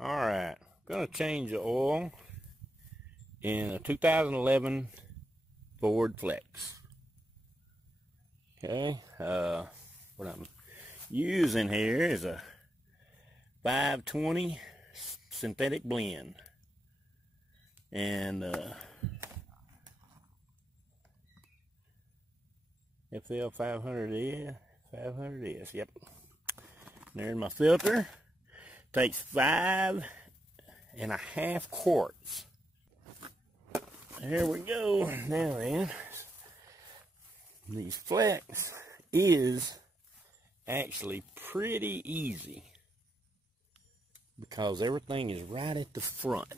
Alright, gonna change the oil in a 2011 Ford Flex. Okay, what I'm using here is a 520 synthetic blend, and FL 500S, yep. There's my filter. Takes 5.5 quarts. There we go. Now then, these Flex is actually pretty easy because everything is right at the front.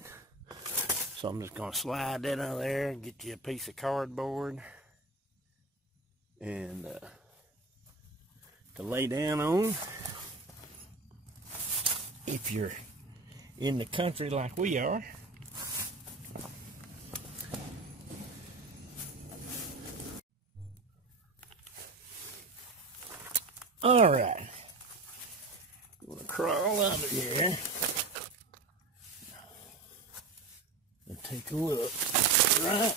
So I'm just going to slide that out of there, get you a piece of cardboard and to lay down on. If you're in the country like we are, all right, I'm gonna crawl under here and take a look right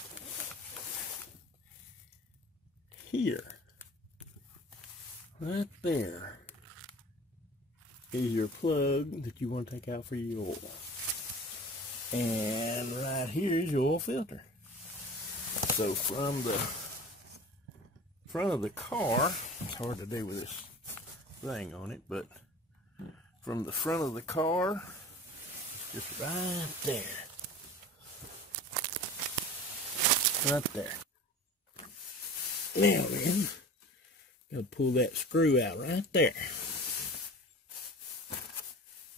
here, right there is your plug that you want to take out for your oil. And right here is your oil filter. So from the front of the car, it's hard to do with this thing on it, but from the front of the car, it's just right there. Right there. Now then, gotta pull that screw out right there.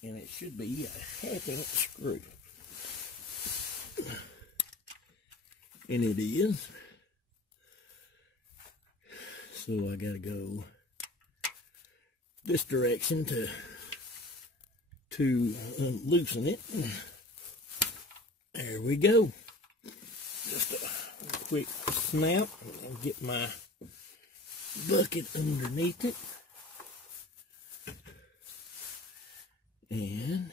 And it should be a 1/2 inch screw. And it is. So I gotta go this direction to loosen it. There we go. Just a quick snap and get my bucket underneath it. And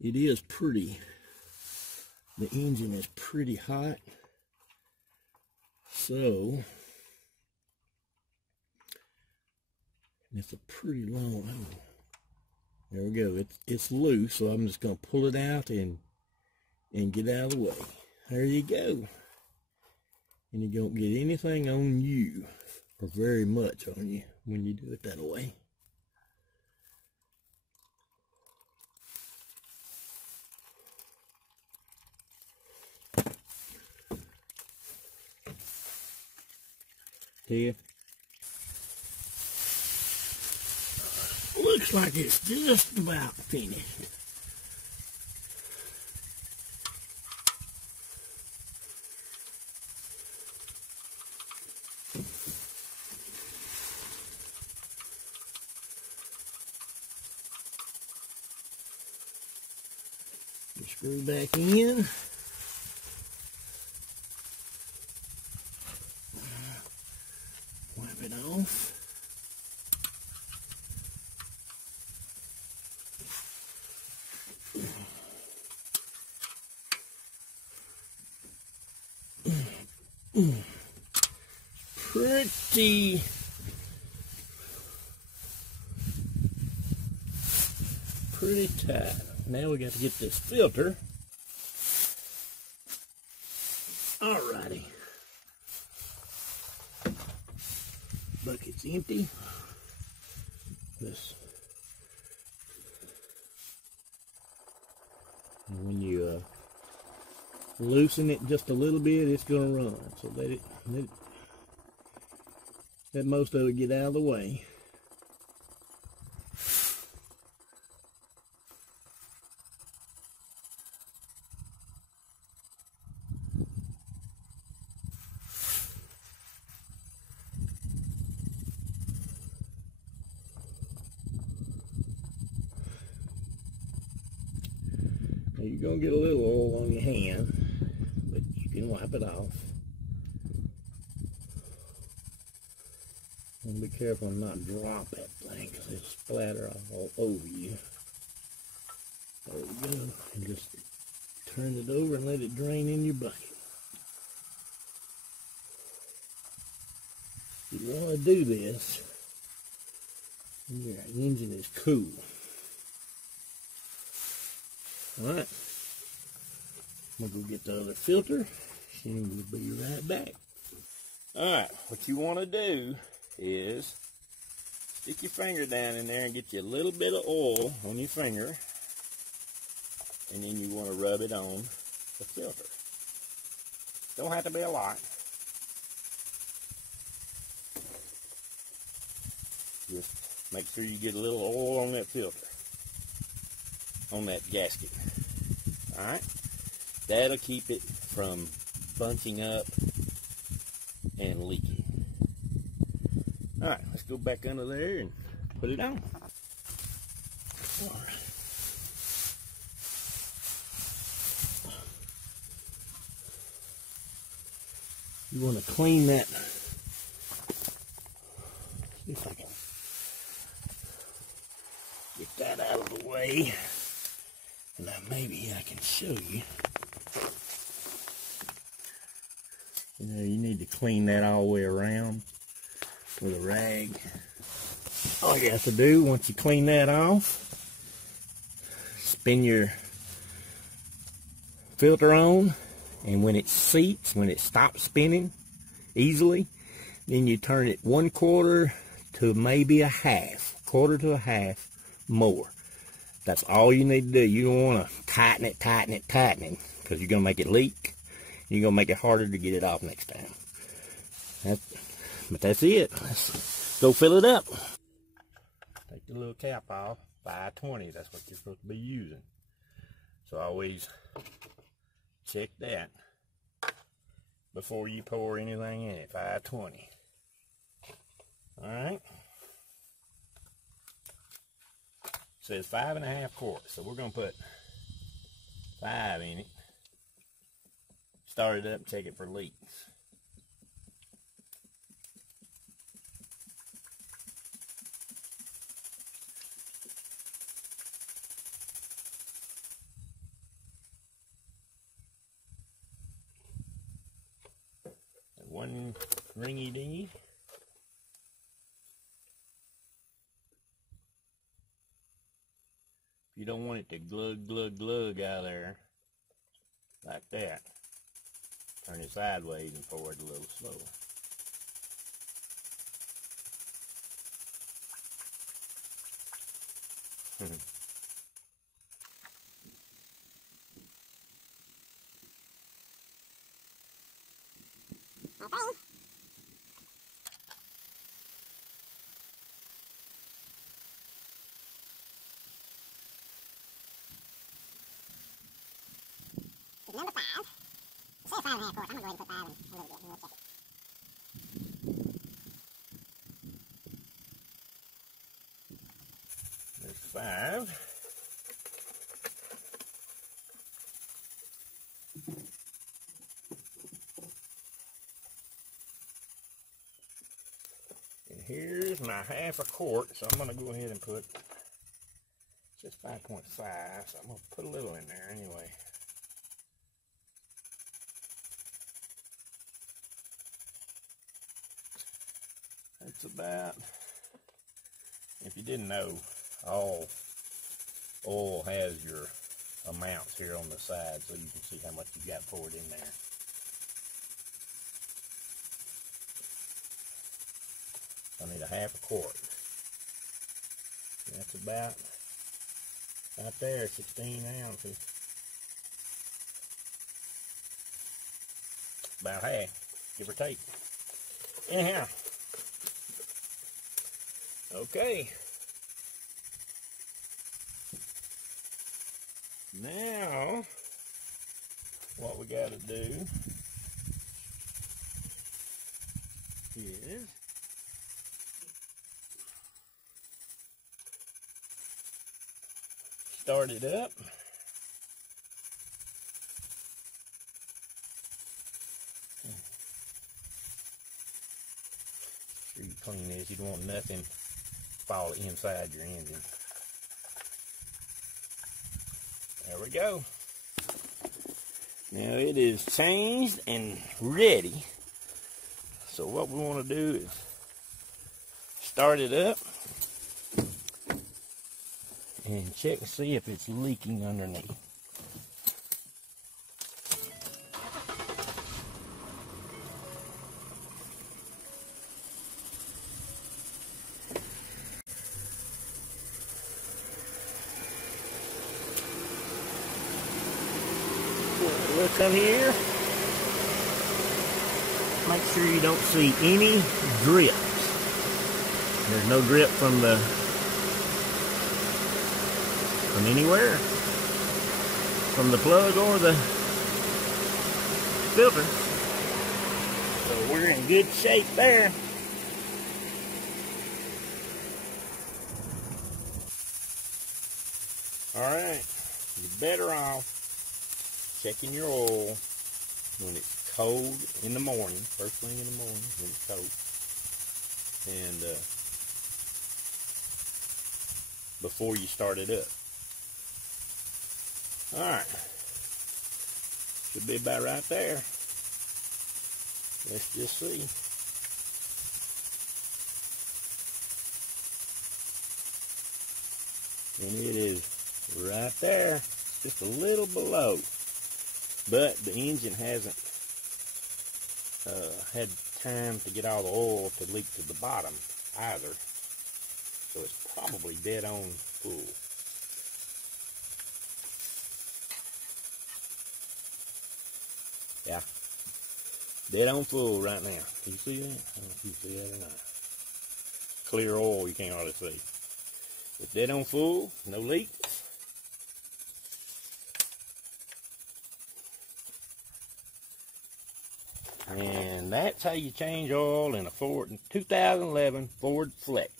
it is pretty, the engine is pretty hot, so it's a pretty long, oh, there we go, it's loose, so I'm just going to pull it out and get out of the way. There you go. And you don't get anything on you, or very much on you, when you do it that way. Here. Looks like it's just about finished. Screw back in. Wipe it off. Pretty tight. Now we got to get this filter. Alrighty. Bucket's empty. This. And when you loosen it just a little bit, it's going to run. So let most of it get out of the way. You're going to get a little oil on your hand, but you can wipe it off. And be careful not to drop that thing because it'll splatter all over you. There we go. And just turn it over and let it drain in your bucket. You want to do this when your engine is cool. Alright, I'm going to go get the other filter and we'll be right back. Alright, what you want to do is stick your finger down in there and get you a little bit of oil on your finger, and then you want to rub it on the filter. Don't have to be a lot. Just make sure you get a little oil on that filter, on that gasket. Alright, that'll keep it from bunching up and leaking. Alright, let's go back under there and put it on. Alright. You want to clean that. See if I can get that out of the way. Now maybe I can show you. You know, you need to clean that all the way around with a rag. All you have to do, once you clean that off, spin your filter on, and when it seats, when it stops spinning easily, then you turn it 1/4 to maybe a half, quarter to a half more. That's all you need to do. You don't want to tighten it, because you're going to make it leak. You're going to make it harder to get it off next time. But that's it. Let's go fill it up. Take the little cap off. 520, that's what you're supposed to be using. So always check that before you pour anything in it. 520. Alright. Says 5.5 quarts, so we're going to put 5 in it. Start it up and check it for leaks. And one ringy dingy. You don't want it to glug out of there like that. Turn it sideways and forward a little slower. Number 5. It says 5.5 quarts. I'm going to go ahead and put 5 in a little bit and we'll check it. There's 5. And here's my 1/2 quart, so I'm going to go ahead and put just 5.5, so I'm going to put a little in there anyway. It's about, if you didn't know, all oil has your amounts here on the side so you can see how much you got poured in there. I need 1/2 quart. That's about right there, 16 ounces. About half, give or take. Anyhow. Okay. Now, what we got to do is start it up. Sure you clean this. You don't want nothing fall inside your engine. we go. Now it is changed and ready. So what we want to do is start it up and check and see if it's leaking underneath. Look up here. Make sure you don't see any drips. There's no drip from anywhere, from the plug or the filter. So we're in good shape there. Alright, you're better off checking your oil when it's cold in the morning, first thing in the morning when it's cold, and before you start it up. Alright, should be about right there. Let's just see. And it is right there, just a little below. But the engine hasn't had time to get all the oil to leak to the bottom either. So it's probably dead on full. Yeah. Dead on full right now. Can you see that? I don't know if you can see that or not. Clear oil you can't hardly see. It's dead on full, no leaks. And that's how you change oil in a 2011 Ford Flex.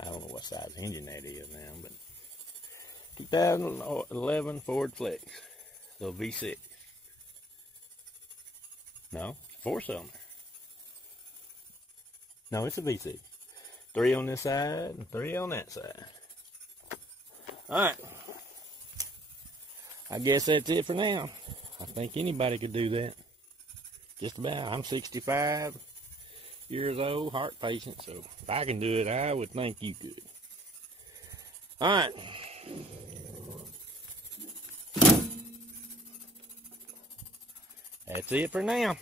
I don't know what size engine that is now, but 2011 Ford Flex. So V6. No, 4-cylinder. No, it's a V6. 3 on this side and 3 on that side. Alright. I guess that's it for now. I think anybody could do that. Just about. I'm 65 years old, heart patient, so if I can do it, I would think you could. Alright. That's it for now.